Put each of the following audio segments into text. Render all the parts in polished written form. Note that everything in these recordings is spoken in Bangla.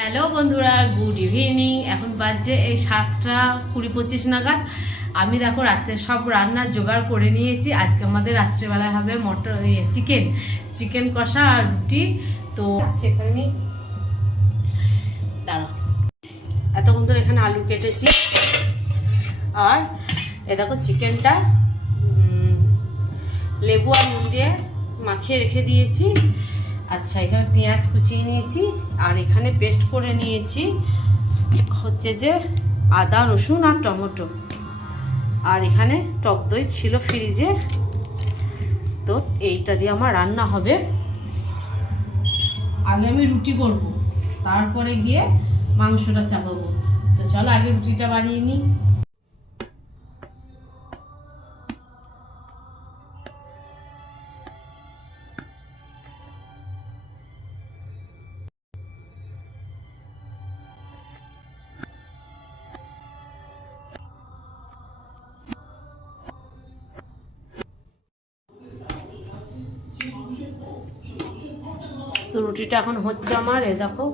হ্যালো বন্ধুরা, গুড ইভিনিং। এখন বাজছে এই 7:20-25 নাগাদ। আমি দেখো রাত্রে সব রান্নার জোগাড় করে নিয়েছি। আজকে আমাদের রাত্রেবেলায় হবে চিকেন কষা আর রুটি। তো এখানে দাঁড়াও, এতক্ষণ ধরে এখানে আলু কেটেছি আর এ দেখো চিকেনটা লেবু আর নুন দিয়ে মাখিয়ে রেখে দিয়েছি। আচ্ছা, এখানে পেঁয়াজ কুচিয়ে নিয়েছি আর এখানে পেস্ট করে নিয়েছি হচ্ছে যে আদা রসুন আর টমেটো। আর এখানে টক দই ছিল ফ্রিজে। তো এইটা দিয়ে আমার রান্না হবে। আগে আমি রুটি করব, তারপরে গিয়ে মাংসটা চাপাবো। তো চলো আগে রুটিটা বানিয়ে নিই। তো রুটিটা এখন হচ্ছে আমার, এ দেখো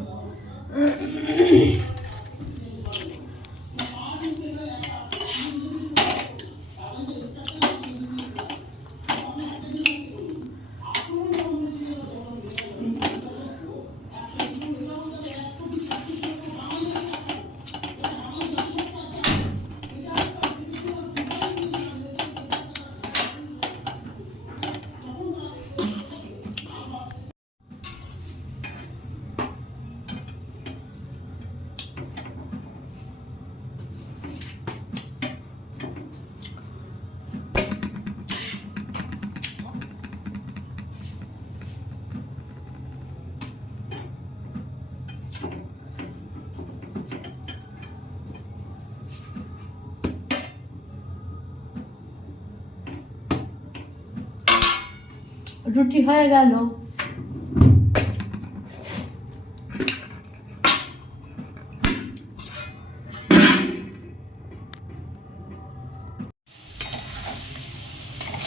রুটি হয়ে গেল।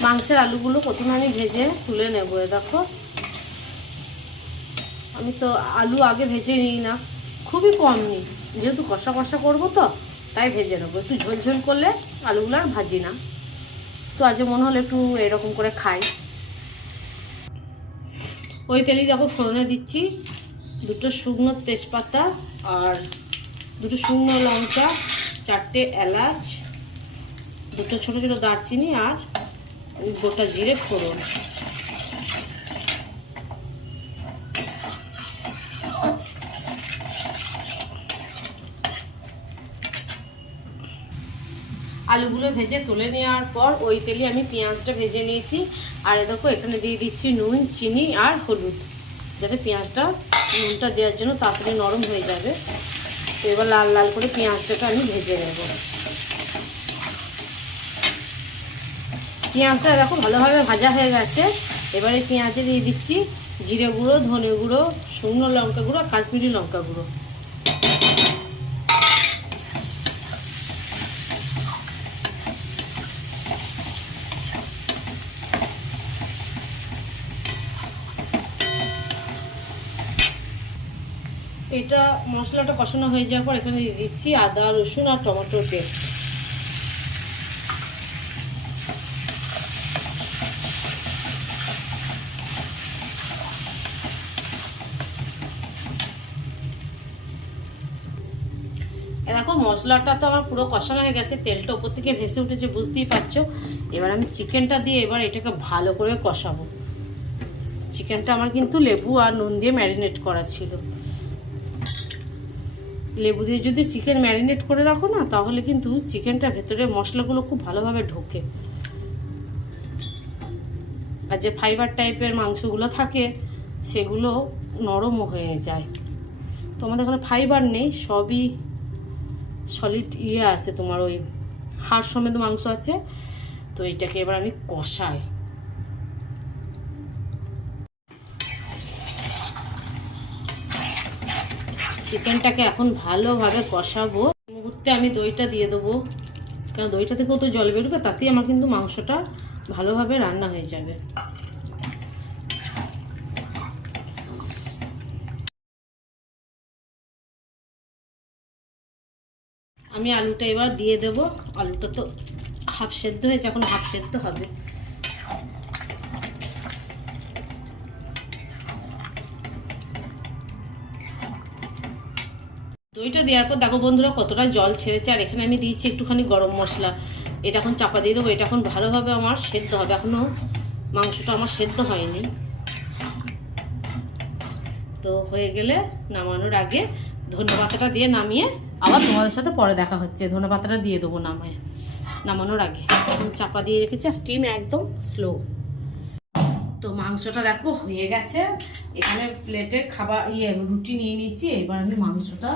মাংসের আলুগুলো প্রথমে আমি ভেজে তুলে নেবো। দেখো আমি তো আলু আগে ভেজে নিই না, খুবই কম নিই, যেহেতু কষা কষা করবো তো তাই ভেজে নেবো। একটু ঝোলঝোল করলে আলুগুলো আর ভাজি না। তো আজ মনে হলো একটু এরকম করে খাই। ওই তেলেই দেখো ফোড়নে দিচ্ছি 2 শুকনো তেজপাতা আর 2 শুকনো লঙ্কা, 4টে এলাচ, 2 ছোট ছোট দারচিনি আর গোটা জিরে ফোড়ন। আলুগুলো ভেজে তুলে নেওয়ার পর ওই তেলে আমি পেঁয়াজটা ভেজে নিয়েছি। আর দেখো এখানে দিয়ে দিচ্ছি নুন, চিনি আর হলুদ, যাতে পেঁয়াজটা নুনটা দেওয়ার জন্য তাড়াতাড়ি নরম হয়ে যাবে। তো এবার লাল লাল করে পেঁয়াজটাকে আমি ভেজে নেব। পেঁয়াজটা দেখো ভালোভাবে ভাজা হয়ে গেছে। এবারে পেঁয়াজে দিয়ে দিচ্ছি জিরে গুঁড়ো, ধনে গুঁড়ো, শুকনো লঙ্কা গুঁড়ো আর কাশ্মীরি লঙ্কা গুঁড়ো। এটা মশলাটা কষানো হয়ে যাওয়ার পর এখানে দিয়ে দিচ্ছি আদা রসুন আর টমেটোর পেস্ট। দেখো মশলাটা তো আমার পুরো কষানো হয়ে গেছে, তেলটা উপর থেকে ভেসে উঠেছে, বুঝতেই পারছো। এবার আমি চিকেনটা দিয়ে এবার এটাকে ভালো করে কষাবো। চিকেনটা আমার কিন্তু লেবু আর নুন দিয়ে ম্যারিনেট করা ছিল। লেবু দিয়ে যদি চিকেন ম্যারিনেট করে রাখো না, তাহলে কিন্তু চিকেনটা ভেতরে মশলাগুলো খুব ভালোভাবে ঢোকে। আর যে ফাইবার টাইপের মাংসগুলো থাকে সেগুলো নরমও হয়ে যায়। তো আমাদের এখানে ফাইবার নেই, সবই সলিড আছে, তোমার ওই হাড় সমেত মাংস আছে। তো এটাকে এবার আমি কষাই। চিকেনটাকে এখন ভালোভাবে কষাবো। মুহূর্তে আমি দইটা দিয়ে দেবো, কারণ দইটা থেকেও তো জল বেরোবে, তাতেই আমার কিন্তু মাংসটা ভালোভাবে রান্না হয়ে যাবে। আমি আলুটা এবার দিয়ে দেবো। আলুটা তো হাফ সেদ্ধ হয়েছে, এখন হাফ সেদ্ধ হবে। দইটা দেওয়ার পর দেখো বন্ধুরা কতটা জল ছেড়েছে। আর এখানে আমি দিয়েছি একটুখানি গরম মশলা। এটা এখন চাপা দিয়ে দেবো। এটা এখন ভালোভাবে আমার সেদ্ধ হবে, এখনও মাংসটা আমার সেদ্ধ হয়নি। তো হয়ে গেলে নামানোর আগে ধনেপাতাটা দিয়ে নামিয়ে আবার তোমাদের সাথে পরে দেখা হচ্ছে। ধনেপাতাটা দিয়ে দেবো নামানোর আগে। চাপা দিয়ে রেখেছি, স্টিম একদম স্লো। তো মাংসটা দেখো হয়ে গেছে। এখানে প্লেটে খাবার রুটি নিয়ে নিয়েছি। এবার আমি মাংসটা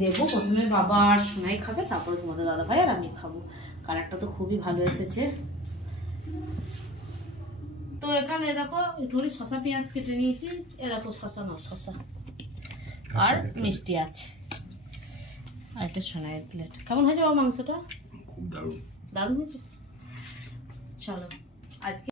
দেবো। প্রথমে বাবা আর সোনাই খাবে, তারপরে তোমাদের দাদাভাই আর আমি খাবো। কালারটা তো খুবই ভালো এসেছে। তো এখানে দেখো একটুখানি শশা পেঁয়াজ কেটে নিয়েছি। এ দেখো শশা আর মিষ্টি আছে। আর একটা সোনাইয়ের প্লেট। কেমন হয়েছে বাবা মাংসটা? খুব দারুণ। দারুণ হয়েছে। চলো আজকে